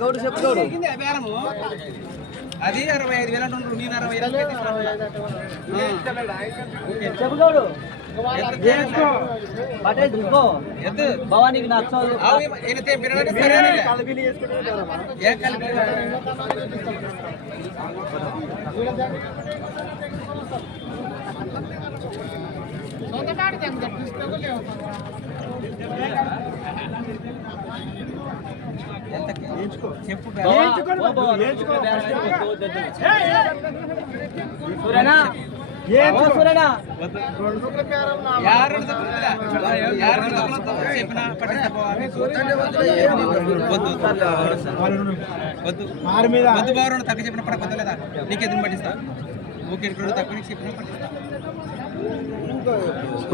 గౌడు చెప్పు గౌడు అది 65,000 అంటుండ్రు నేను 60,000 చెప్పు గౌడు భవానికి నచ్చదు చెప్పు తక్కువ చెప్పిన పడలేదా నీకు ఎదురు పట్టిస్తా తక్కువ నీకు చెప్పిన పట్టిస్తా.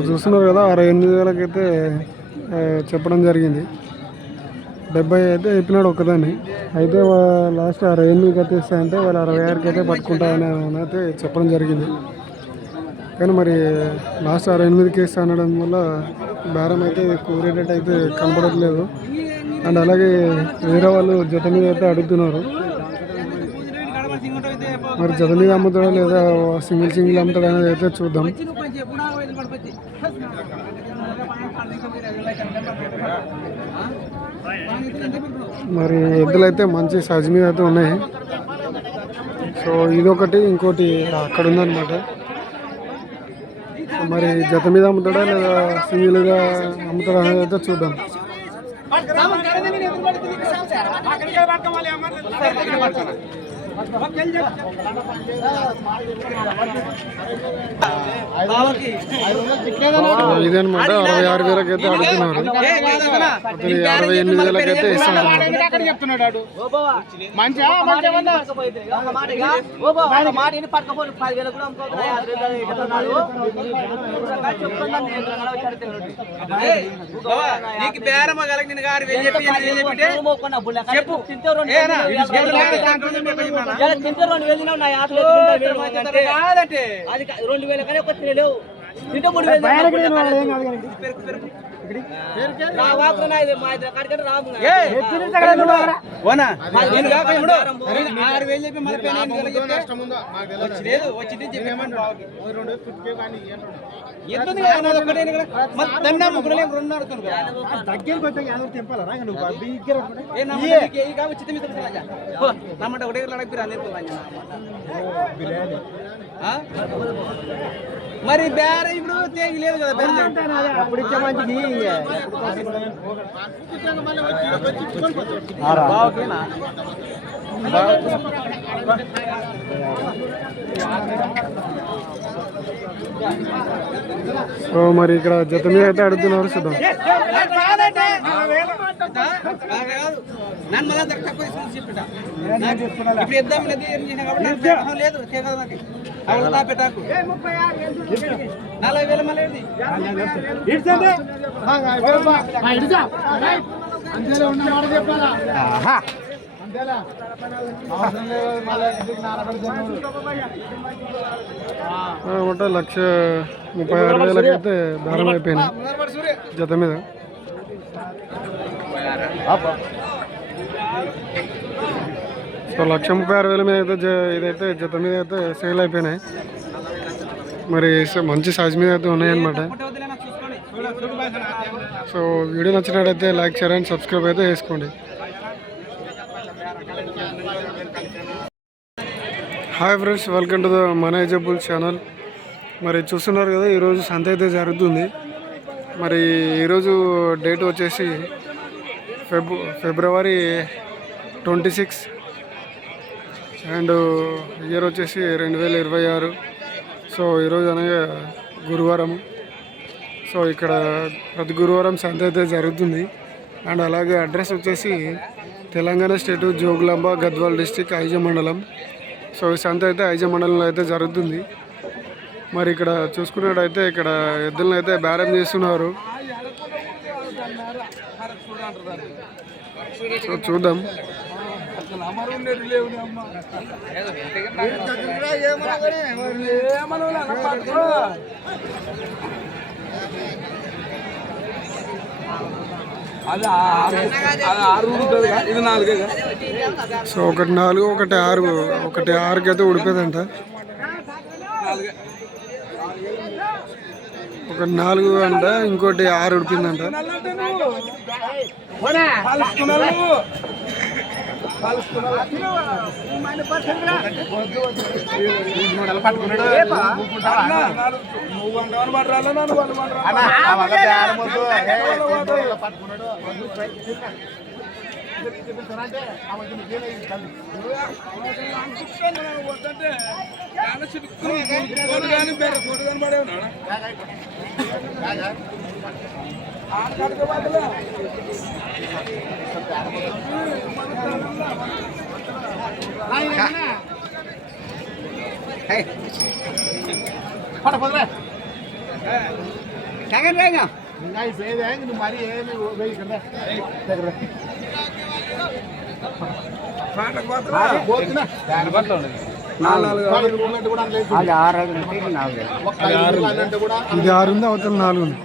చూస్తున్నారు కదా 68,000కైతే చెప్పడం జరిగింది. 70 అయితే చెప్పినాడు ఒక్కదాన్ని. అయితే లాస్ట్ 68కి అయితే ఇస్తాయంటే వాళ్ళు 66కి అయితే పట్టుకుంటారని అయితే చెప్పడం జరిగింది. కానీ మరి లాస్ట్ 68కి ఇస్తా అనడం వల్ల బేరం అయితే కూరేటట్టు అయితే కనపడట్లేదు. అండ్ అలాగే వేరే వాళ్ళు జత మీద అయితే అడుగుతున్నారు. మరి జత మీద అమ్ముతాడా లేదా సింగిల్ అమ్ముతాడా అనేది అయితే చూద్దాం. మరి ఎద్దులు అయితే మంచి సైజ్ మీద అయితే ఉన్నాయి. సో ఇదొకటి, ఇంకోటి అక్కడ ఉందన్నమాట. మరి జత మీద అమ్ముతాడా లేదా సింగిల్గా అమ్ముతాడా అనేది అయితే చూద్దాం. ఇదనమాట 66,000 అయితే అడుగుతున్నారు. 68,000 అయితే ఇస్తాను. తింటే 2,000 నా యాత్ర అది 2,000 కానీ ఒక లేవు. తింటే 3,000 మరి బేర ఇప్పుడు తేగలేదు కదా. అప్పుడు ఇచ్చే మంచిది సో మరి ఇక్కడ జత మీద అయితే అడుగుతున్నారు. చూద్దాం. పెట్టాకు 40,000 మళ్ళీ అంటే 1,36,000 అయితే బేరం అయిపోయినాయి జత మీద. సో 1,36,000 మీద అయితే ఇదైతే జత మీద అయితే సేల్ అయిపోయినాయి. మరి మంచి సైజ్ మీద అయితే ఉన్నాయన్నమాట. సో వీడియో నచ్చినట్టయితే లైక్, షేర్ అండ్ సబ్స్క్రైబ్ అయితే చేసుకోండి. Hi friends, welcome to the manageable channel. మరి చూస్తున్నారు కదా, ఈరోజు సంత అయితే జరుగుతుంది. మరి ఈరోజు డేట్ వచ్చేసి ఫిబ్రవరి 26 అండ్ ఇయర్ వచ్చేసి 2026. సో ఈరోజు అనగా గురువారం. సో ఇక్కడ ప్రతి గురువారం సంత అయితే జరుగుతుంది. అండ్ అలాగే అడ్రస్ వచ్చేసి తెలంగాణ స్టేటు జోగులాంబ గద్వాల్ డిస్టిక్ ఐజ మండలం. సో ఈ సంత అయితే ఐజ మండలంలో అయితే జరుగుతుంది. మరి ఇక్కడ చూసుకున్నట్టయితే ఇక్కడ ఎద్దులను అయితే బేరం చేస్తున్నారు. సో చూద్దాం. సో ఒకటి 4 ఒకటి 6 ఒకటి 6కి అయితే ఉడిపోదంట. ఒకటి 4 అంట ఇంకోటి 6 ఉడిపిందంట. ఇది 6 ఉంది, అవతల 4 ఉంది.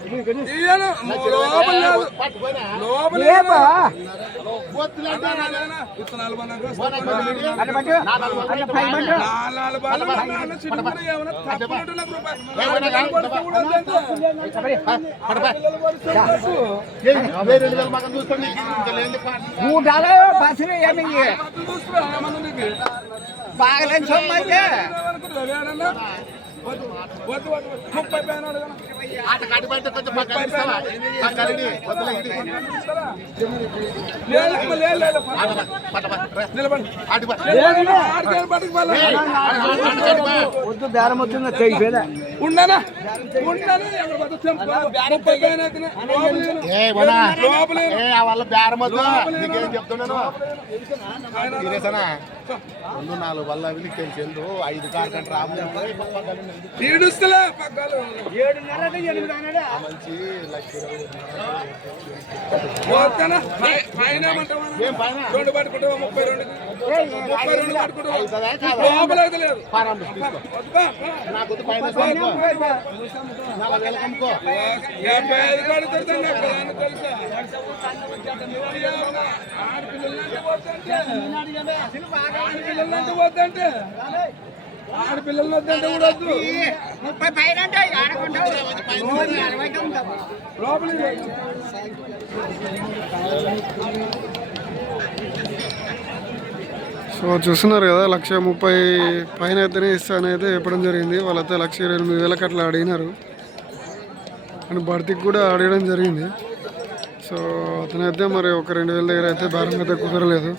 బాగలేని సొమ్ము అయితే వద్దు బేరం వచ్చిందా చేయలేదా ఉండనా వాళ్ళ బేరం నీకేం చెప్తున్నాను 2-4 వల్ల తెలిసిందు 5 కార్డు రాబోయే మంచి 32 వద్దంటే ఆడపిల్లలు వద్దంటే కూడా వద్దు 30 పైన సో చూస్తున్నారు కదా 1,30,000 పైన అయితేనే ఇస్తానైతే చెప్పడం జరిగింది. వాళ్ళైతే 1,28,000 అట్లా అడిగినారు అని భర్తీకి కూడా అడగడం జరిగింది. సో అతనైతే మరి ఒక 2,000 దగ్గర అయితే బేరం అయితే కుదరలేదు.